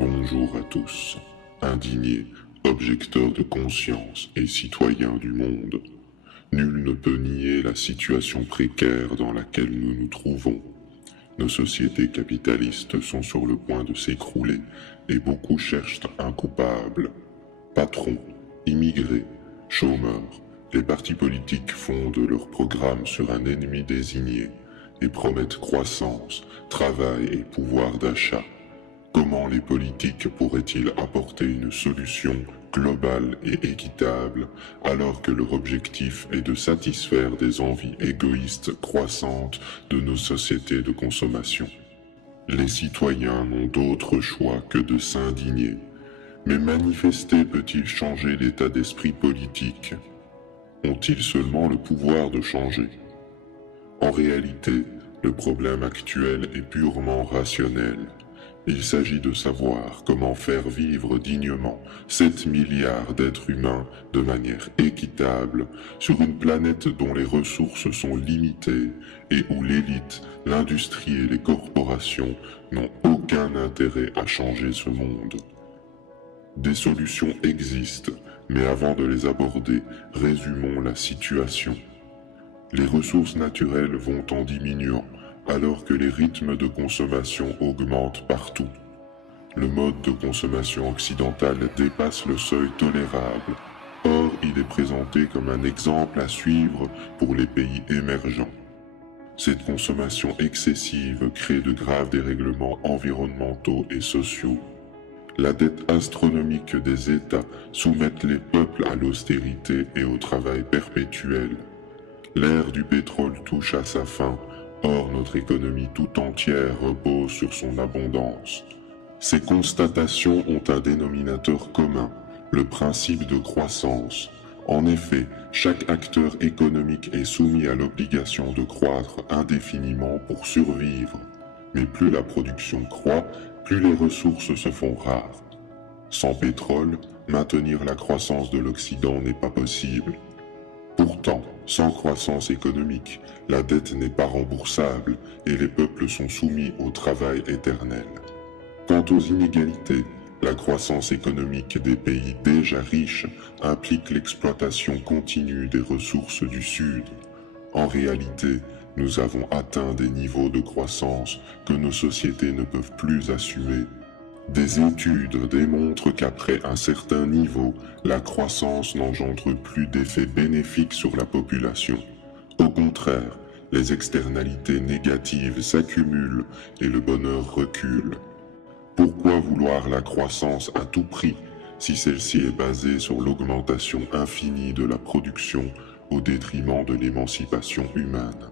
Bonjour à tous, indignés, objecteurs de conscience et citoyens du monde. Nul ne peut nier la situation précaire dans laquelle nous nous trouvons. Nos sociétés capitalistes sont sur le point de s'écrouler et beaucoup cherchent un coupable. Patrons, immigrés, chômeurs, les partis politiques fondent leur programme sur un ennemi désigné et promettent croissance, travail et pouvoir d'achat. Comment les politiques pourraient-ils apporter une solution globale et équitable alors que leur objectif est de satisfaire des envies égoïstes croissantes de nos sociétés de consommation? Les citoyens n'ont d'autre choix que de s'indigner. Mais manifester peut-il changer l'état d'esprit politique? Ont-ils seulement le pouvoir de changer? En réalité, le problème actuel est purement rationnel. Il s'agit de savoir comment faire vivre dignement 7 milliards d'êtres humains de manière équitable sur une planète dont les ressources sont limitées et où l'élite, l'industrie et les corporations n'ont aucun intérêt à changer ce monde. Des solutions existent, mais avant de les aborder, résumons la situation. Les ressources naturelles vont en diminuant, alors que les rythmes de consommation augmentent partout. Le mode de consommation occidental dépasse le seuil tolérable. Or, il est présenté comme un exemple à suivre pour les pays émergents. Cette consommation excessive crée de graves dérèglements environnementaux et sociaux. La dette astronomique des États soumet les peuples à l'austérité et au travail perpétuel. L'ère du pétrole touche à sa fin. Or, notre économie tout entière repose sur son abondance. Ces constatations ont un dénominateur commun, le principe de croissance. En effet, chaque acteur économique est soumis à l'obligation de croître indéfiniment pour survivre. Mais plus la production croît, plus les ressources se font rares. Sans pétrole, maintenir la croissance de l'Occident n'est pas possible. Pourtant, sans croissance économique, la dette n'est pas remboursable et les peuples sont soumis au travail éternel. Quant aux inégalités, la croissance économique des pays déjà riches implique l'exploitation continue des ressources du Sud. En réalité, nous avons atteint des niveaux de croissance que nos sociétés ne peuvent plus assumer. Des études démontrent qu'après un certain niveau, la croissance n'engendre plus d'effets bénéfiques sur la population. Au contraire, les externalités négatives s'accumulent et le bonheur recule. Pourquoi vouloir la croissance à tout prix si celle-ci est basée sur l'augmentation infinie de la production au détriment de l'émancipation humaine?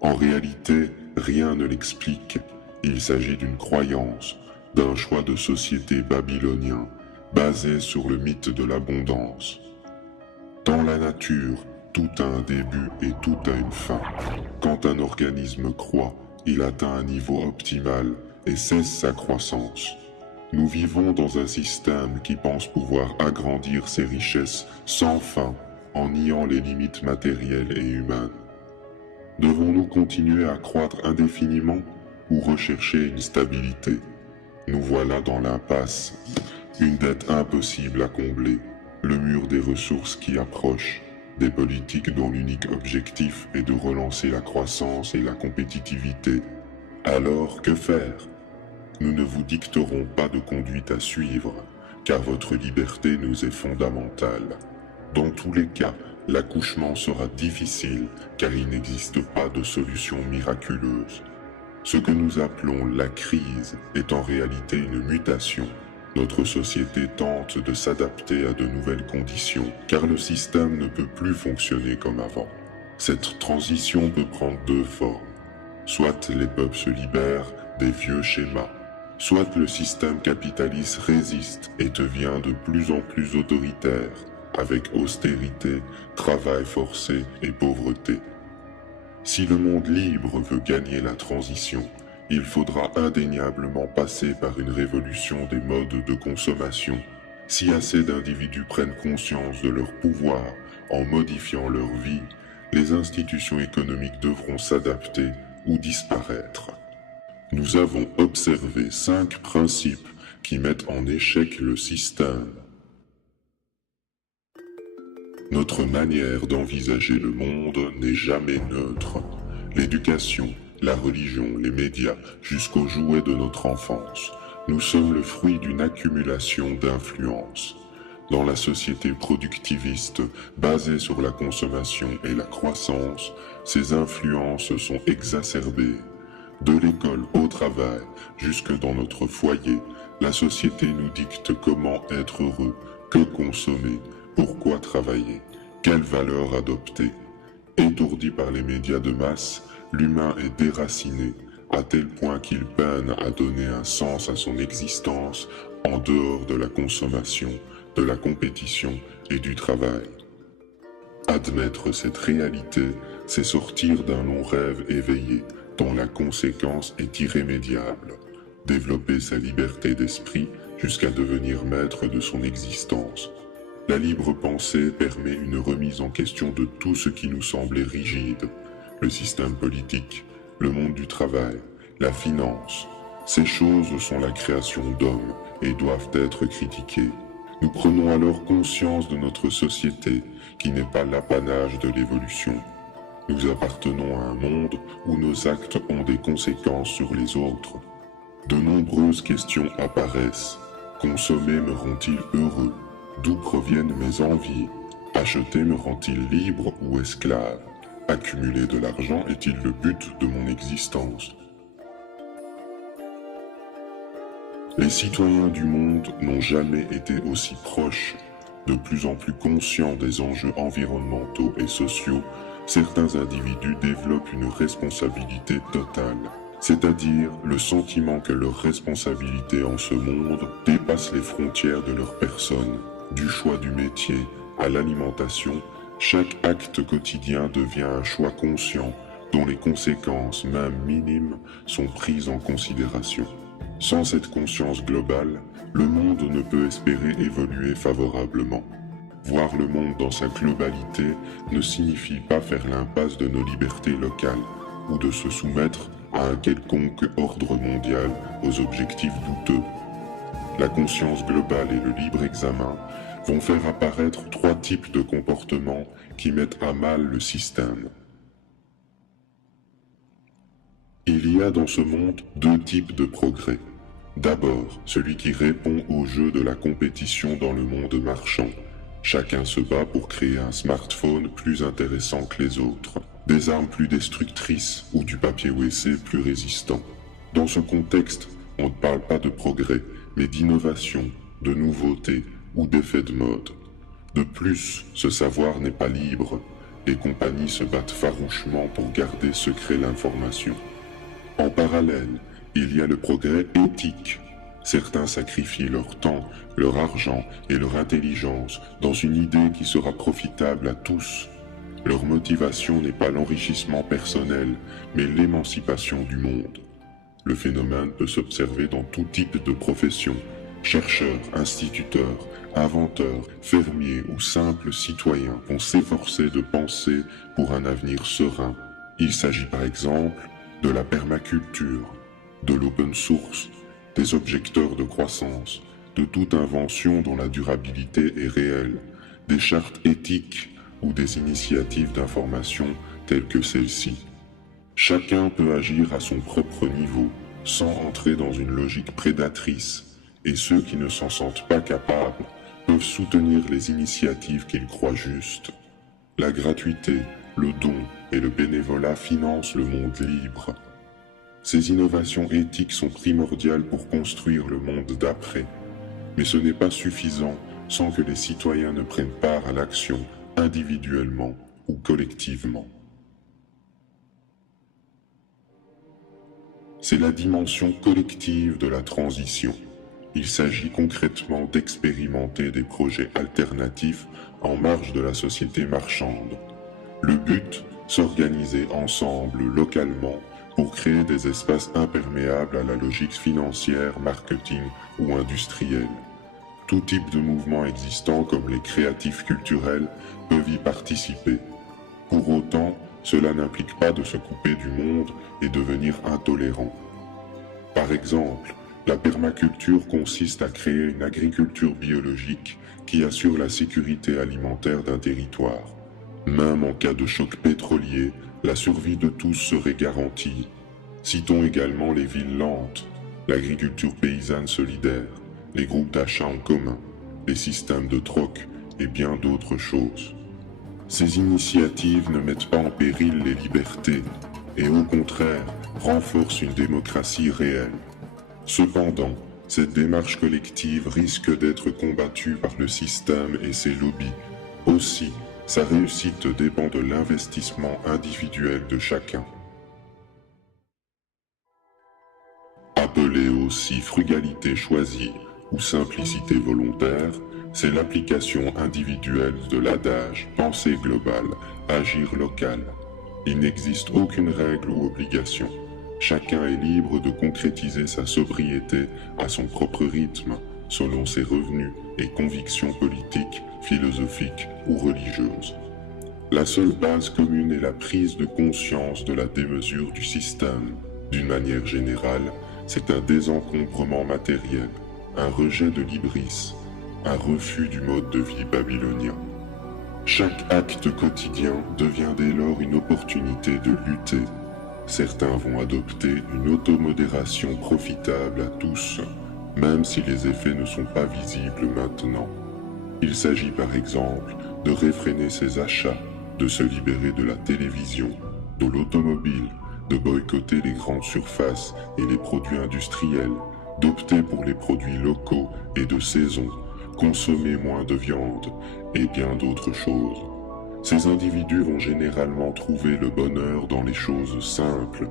En réalité, rien ne l'explique. Il s'agit d'une croyance, d'un choix de société babylonien basé sur le mythe de l'abondance. Dans la nature, tout a un début et tout a une fin. Quand un organisme croît, il atteint un niveau optimal et cesse sa croissance. Nous vivons dans un système qui pense pouvoir agrandir ses richesses sans fin en niant les limites matérielles et humaines. Devons-nous continuer à croître indéfiniment ou rechercher une stabilité? Nous voilà dans l'impasse, une dette impossible à combler, le mur des ressources qui approche, des politiques dont l'unique objectif est de relancer la croissance et la compétitivité. Alors, que faire? Nous ne vous dicterons pas de conduite à suivre, car votre liberté nous est fondamentale. Dans tous les cas, l'accouchement sera difficile, car il n'existe pas de solution miraculeuse. Ce que nous appelons la crise est en réalité une mutation. Notre société tente de s'adapter à de nouvelles conditions, car le système ne peut plus fonctionner comme avant. Cette transition peut prendre deux formes. Soit les peuples se libèrent des vieux schémas, soit le système capitaliste résiste et devient de plus en plus autoritaire, avec austérité, travail forcé et pauvreté. Si le monde libre veut gagner la transition, il faudra indéniablement passer par une révolution des modes de consommation. Si assez d'individus prennent conscience de leur pouvoir en modifiant leur vie, les institutions économiques devront s'adapter ou disparaître. Nous avons observé 5 principes qui mettent en échec le système. Notre manière d'envisager le monde n'est jamais neutre. L'éducation, la religion, les médias, jusqu'aux jouets de notre enfance. Nous sommes le fruit d'une accumulation d'influences. Dans la société productiviste, basée sur la consommation et la croissance, ces influences sont exacerbées. De l'école au travail, jusque dans notre foyer, la société nous dicte comment être heureux, que consommer, pourquoi travailler, quelles valeurs adopter. Étourdi par les médias de masse, l'humain est déraciné, à tel point qu'il peine à donner un sens à son existence en dehors de la consommation, de la compétition et du travail. Admettre cette réalité, c'est sortir d'un long rêve éveillé, dont la conséquence est irrémédiable. Développer sa liberté d'esprit jusqu'à devenir maître de son existence. La libre pensée permet une remise en question de tout ce qui nous semblait rigide. Le système politique, le monde du travail, la finance. Ces choses sont la création d'hommes et doivent être critiquées. Nous prenons alors conscience de notre société qui n'est pas l'apanage de l'évolution. Nous appartenons à un monde où nos actes ont des conséquences sur les autres. De nombreuses questions apparaissent. Consommer me rend-il heureux? D'où proviennent mes envies? Acheter me rend-il libre ou esclave? Accumuler de l'argent est-il le but de mon existence? Les citoyens du monde n'ont jamais été aussi proches. De plus en plus conscients des enjeux environnementaux et sociaux, certains individus développent une responsabilité totale, c'est-à-dire le sentiment que leur responsabilité en ce monde dépasse les frontières de leur personne. Du choix du métier à l'alimentation, chaque acte quotidien devient un choix conscient dont les conséquences, même minimes, sont prises en considération. Sans cette conscience globale, le monde ne peut espérer évoluer favorablement. Voir le monde dans sa globalité ne signifie pas faire l'impasse de nos libertés locales ou de se soumettre à un quelconque ordre mondial aux objectifs douteux. La conscience globale et le libre examen vont faire apparaître 3 types de comportements qui mettent à mal le système. Il y a dans ce monde 2 types de progrès. D'abord, celui qui répond au jeu de la compétition dans le monde marchand. Chacun se bat pour créer un smartphone plus intéressant que les autres, des armes plus destructrices ou du papier WC plus résistant. Dans ce contexte, on ne parle pas de progrès, mais d'innovation, de nouveauté ou d'effet de mode. De plus, ce savoir n'est pas libre. Les compagnies se battent farouchement pour garder secret l'information. En parallèle, il y a le progrès éthique. Certains sacrifient leur temps, leur argent et leur intelligence dans une idée qui sera profitable à tous. Leur motivation n'est pas l'enrichissement personnel, mais l'émancipation du monde. Le phénomène peut s'observer dans tout type de profession. Chercheurs, instituteurs, inventeurs, fermiers ou simples citoyens vont s'efforcer de penser pour un avenir serein. Il s'agit par exemple de la permaculture, de l'open source, des objecteurs de croissance, de toute invention dont la durabilité est réelle, des chartes éthiques ou des initiatives d'information telles que celle-ci. Chacun peut agir à son propre niveau, sans entrer dans une logique prédatrice, et ceux qui ne s'en sentent pas capables peuvent soutenir les initiatives qu'ils croient justes. La gratuité, le don et le bénévolat financent le monde libre. Ces innovations éthiques sont primordiales pour construire le monde d'après, mais ce n'est pas suffisant sans que les citoyens ne prennent part à l'action individuellement ou collectivement. C'est la dimension collective de la transition. Il s'agit concrètement d'expérimenter des projets alternatifs en marge de la société marchande. Le but, s'organiser ensemble localement pour créer des espaces imperméables à la logique financière, marketing ou industrielle. Tout type de mouvement existant comme les créatifs culturels peuvent y participer. Pour autant, cela n'implique pas de se couper du monde et devenir intolérant. Par exemple, La permaculture consiste à créer une agriculture biologique qui assure la sécurité alimentaire d'un territoire. Même en cas de choc pétrolier, la survie de tous serait garantie. Citons également les villes lentes, l'agriculture paysanne solidaire, les groupes d'achat en commun, les systèmes de troc et bien d'autres choses. Ces initiatives ne mettent pas en péril les libertés et au contraire renforcent une démocratie réelle. Cependant, cette démarche collective risque d'être combattue par le système et ses lobbies. Aussi, sa réussite dépend de l'investissement individuel de chacun. Appelée aussi frugalité choisie ou simplicité volontaire, c'est l'application individuelle de l'adage « penser global, agir local ». Il n'existe aucune règle ou obligation. Chacun est libre de concrétiser sa sobriété à son propre rythme, selon ses revenus et convictions politiques, philosophiques ou religieuses. La seule base commune est la prise de conscience de la démesure du système. D'une manière générale, c'est un désencombrement matériel, un rejet de l'hybris, un refus du mode de vie babylonien. Chaque acte quotidien devient dès lors une opportunité de lutter. Certains vont adopter une automodération profitable à tous, même si les effets ne sont pas visibles maintenant. Il s'agit par exemple de réfréner ses achats, de se libérer de la télévision, de l'automobile, de boycotter les grandes surfaces et les produits industriels, d'opter pour les produits locaux et de saison, consommer moins de viande et bien d'autres choses. Ces individus vont généralement trouver le bonheur dans les choses simples.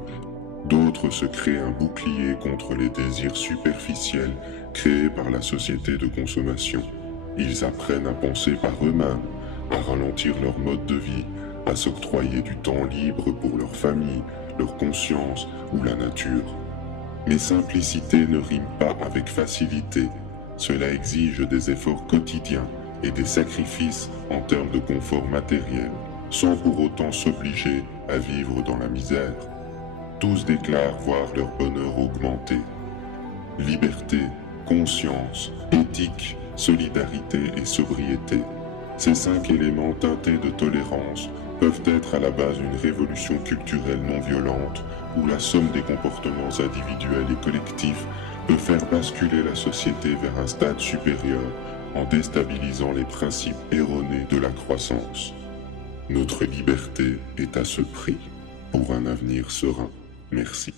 D'autres se créent un bouclier contre les désirs superficiels créés par la société de consommation. Ils apprennent à penser par eux-mêmes, à ralentir leur mode de vie, à s'octroyer du temps libre pour leur famille, leur conscience ou la nature. Mais simplicité ne rime pas avec facilité. Cela exige des efforts quotidiens et des sacrifices en termes de confort matériel, sans pour autant s'obliger à vivre dans la misère. Tous déclarent voir leur bonheur augmenter. Liberté, conscience, éthique, solidarité et sobriété. Ces 5 éléments teintés de tolérance peuvent être à la base d'une révolution culturelle non violente où la somme des comportements individuels et collectifs peut faire basculer la société vers un stade supérieur en déstabilisant les principes erronés de la croissance. Notre liberté est à ce prix pour un avenir serein. Merci.